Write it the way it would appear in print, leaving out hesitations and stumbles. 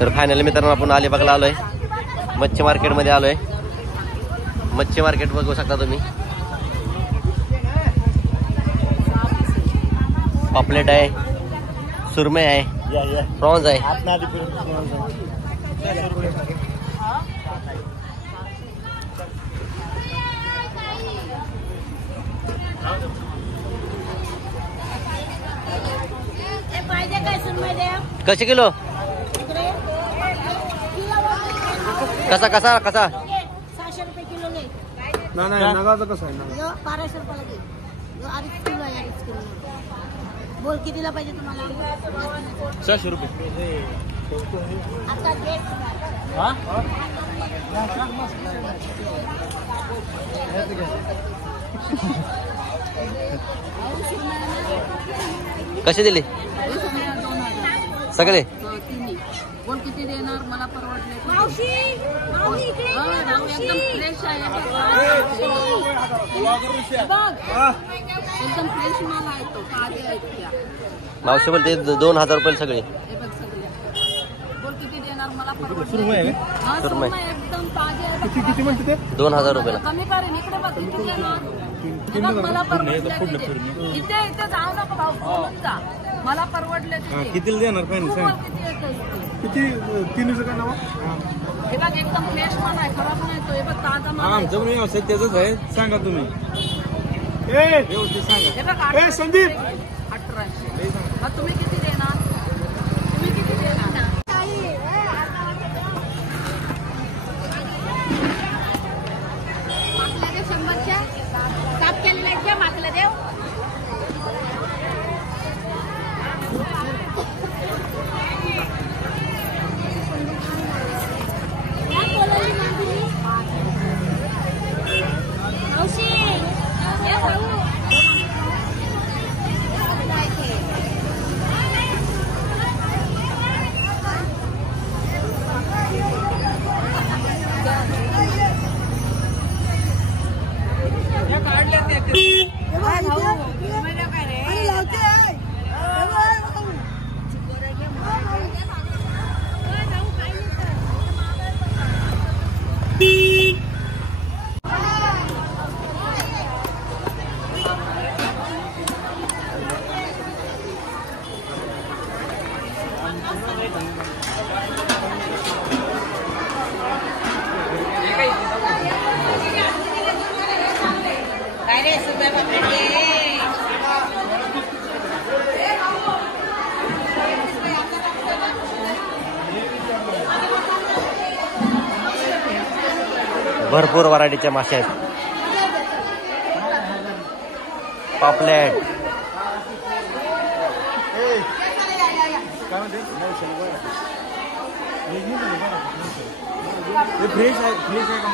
तर फायनली मित्रांनो आपण अलिबागला आलोय, मच्छी मार्केटमध्ये आलोय. मच्छी मार्केट बघू शकता तुम्ही. पॉपलेट आहे, सुरमई आहे, प्रॉन्स आहे. कसे किलो? कसा कसा कसा? 600 रुपये किलो ले. नाही नगाचं कसं आहे? 1200 रुपयाला दे. 2.5 किलो आहे, 2.5 किलो. बोल कितीला पाहिजे तुम्हाला? 600 रुपये. आता दे. हा? कसे दिले सगळे? बोल किती देणार? मला परवडले. मावशी मावशी इकडे एकदम फ्रेश आहे. बघ एकदम फ्रेश माल आहे तो. ताजे आहेत त्या. मावशी बोलते 2000 रुपये सगळे. हे बघ सगळे. बोल किती देणार? मला परवडले. सुरमई एकदम ताजे आहे. किती म्हणते ते? 2000 रुपयाला. कमी करेन. इकडे बघ किती देणार? मला परवडले. इथे जाऊ नका भाऊ, बोलून जा. मला परवडले. कितीला देणार? फायनल सांग. किती? 3 का नाव? हे बघ एकदम फ्रेश माल आहे, खराब नाही तो. हे बघ ताजा माल. आमचं पण व्यवसाय त्याच आहे. सांगा तुम्ही व्यवस्थित सांगा. हे बघ संदीप 1800. मग तुम्ही किती देणार? तुम्ही किती देणार? माकला देव 100च्या. साफ केलेल्या आहेत का माकला देव? भरपूर व्हरायटीच्या मासे आहेत. पॉपलेट, फ्रेश आहे. फ्रेश आहे का?